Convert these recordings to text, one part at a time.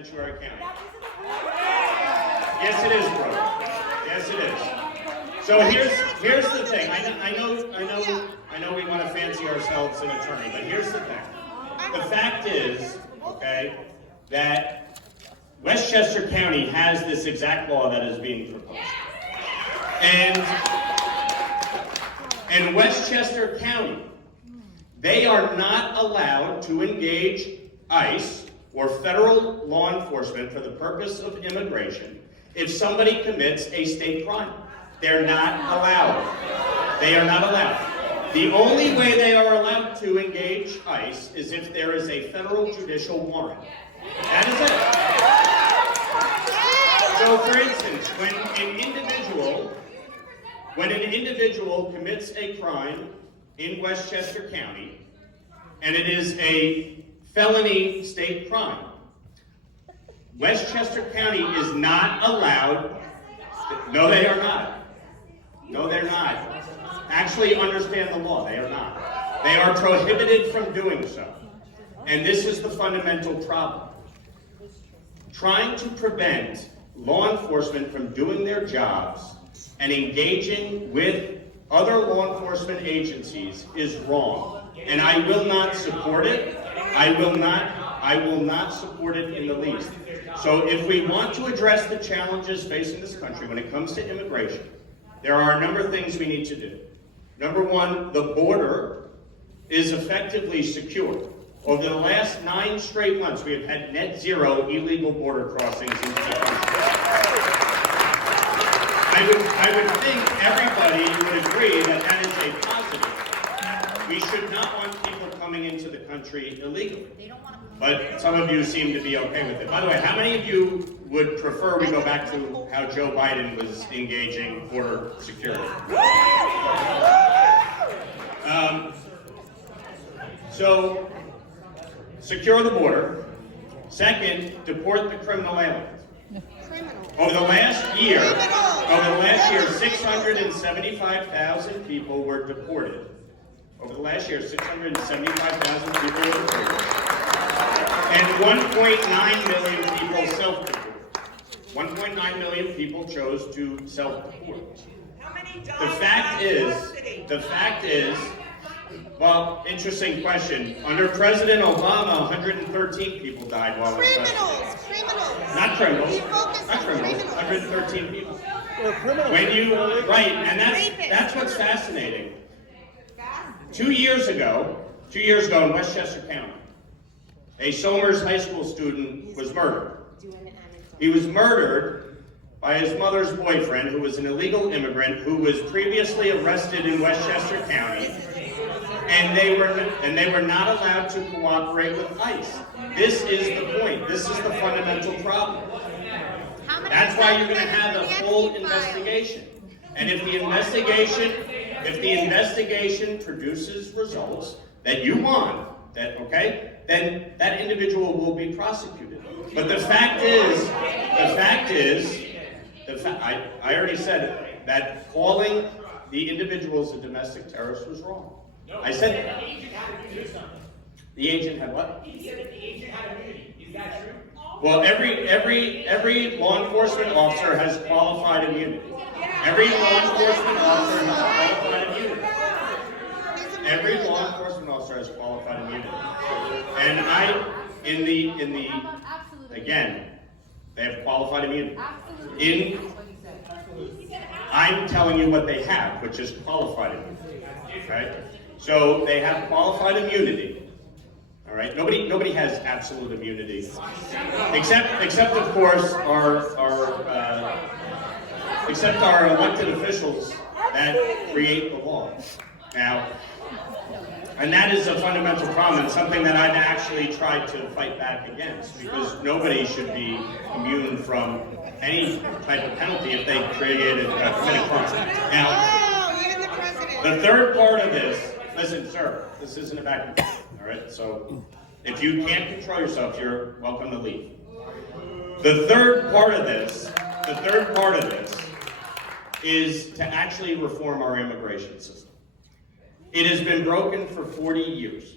sanctuary county. Yes, it is, bro. Yes, it is. So here's the thing. I know we want to fancy ourselves an attorney, but here's the thing. The fact is, okay, that Westchester County has this exact law that is being proposed. And Westchester County, they are not allowed to engage ICE or federal law enforcement for the purpose of immigration if somebody commits a state crime. They're not allowed. They are not allowed. The only way they are allowed to engage ICE is if there is a federal judicial warrant. That is it. So, for instance, when an individual commits a crime in Westchester County, and it is a felony state crime, Westchester County is not allowed. No, they are not. No, they're not. Actually, understand the law. They are not. They are prohibited from doing so. And this is the fundamental problem. Trying to prevent law enforcement from doing their jobs and engaging with other law enforcement agencies is wrong. And I will not support it. I will not support it in the least. So if we want to address the challenges facing this country when it comes to immigration, there are a number of things we need to do. Number one, the border is effectively secure. Over the last 9 straight months, we have had net zero illegal border crossings in the country. I would think everybody would agree that that is a positive. We should not want people coming into the country illegally. But some of you seem to be okay with it. By the way, how many of you would prefer we go back to how Joe Biden was engaging border security? So, secure the border. Second, deport the criminal aliens. Over the last year, 675,000 people were deported. Over the last year, 675,000 people were deported. And 1.9 million people self-deported. 1.9 million people chose to self-deport. The fact is, well, interesting question. Under President Obama, 113 people died while in custody. Not criminals. 113 people. Right, and that's what's fascinating. 2 years ago in Westchester County, a Somers High School student was murdered. He was murdered by his mother's boyfriend, who was an illegal immigrant who was previously arrested in Westchester County, and they were not allowed to cooperate with ICE. This is the point. This is the fundamental problem. That's why you're going to have a full investigation. And if the investigation produces results that you want, then that individual will be prosecuted. But the fact is, I already said it, that calling the individuals a domestic terrorist was wrong. I said that. The agent had what? He said that the agent had immunity. Is that true? Well, every law enforcement officer has qualified immunity. Every law enforcement officer has qualified immunity. Every law enforcement officer has qualified immunity. And again, they have qualified immunity. I'm telling you what they have, which is qualified immunity. Okay? So they have qualified immunity. All right. Nobody has absolute immunity, except of course our elected officials that create the law. Now, and that is a fundamental problem, and something that I've actually tried to fight back against, because nobody should be immune from any type of penalty if they commit a crime. Now, the third part of this. Listen, sir, this isn't a back and forth, all right? So if you can't control yourself, you're welcome to leave. The third part of this is to actually reform our immigration system. It has been broken for 40 years,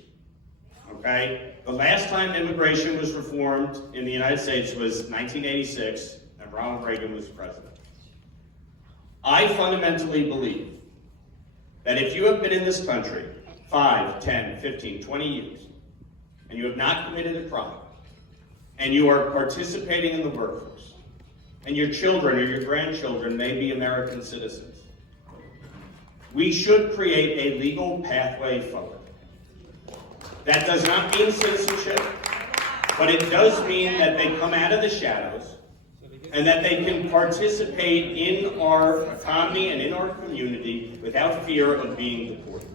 okay? The last time immigration was reformed in the United States was 1986, and Ronald Reagan was president. I fundamentally believe that if you have been in this country 5, 10, 15, 20 years, and you have not committed a crime, and you are participating in the workforce, and your children or your grandchildren may be American citizens, we should create a legal pathway forward. That does not mean citizenship, but it does mean that they come out of the shadows and that they can participate in our economy and in our community without fear of being deported.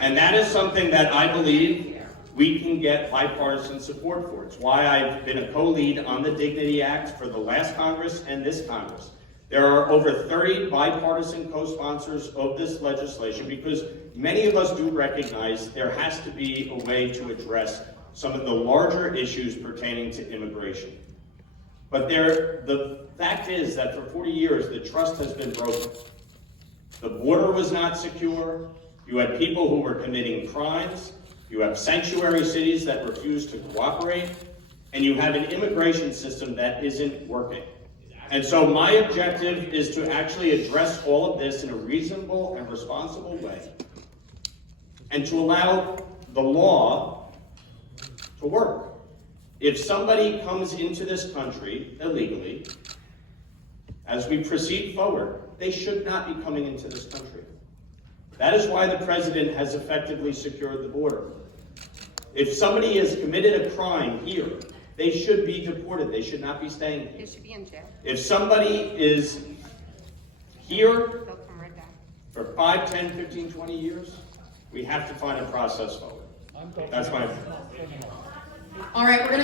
And that is something that I believe we can get bipartisan support for. It's why I've been a co-lead on the Dignity Act for the last Congress and this Congress. There are over 30 bipartisan co-sponsors of this legislation because many of us do recognize there has to be a way to address some of the larger issues pertaining to immigration. But the fact is that for 40 years, the trust has been broken. The border was not secure. You had people who were committing crimes. You have sanctuary cities that refuse to cooperate. And you have an immigration system that isn't working. And so my objective is to actually address all of this in a reasonable and responsible way and to allow the law to work. If somebody comes into this country illegally, as we proceed forward, they should not be coming into this country. That is why the president has effectively secured the border. If somebody has committed a crime here, they should be deported. They should not be staying here. They should be in jail. If somebody is here They'll come right back. for 5, 10, 15, 20 years, we have to find a process forward. That's my opinion. All right, we're going to go.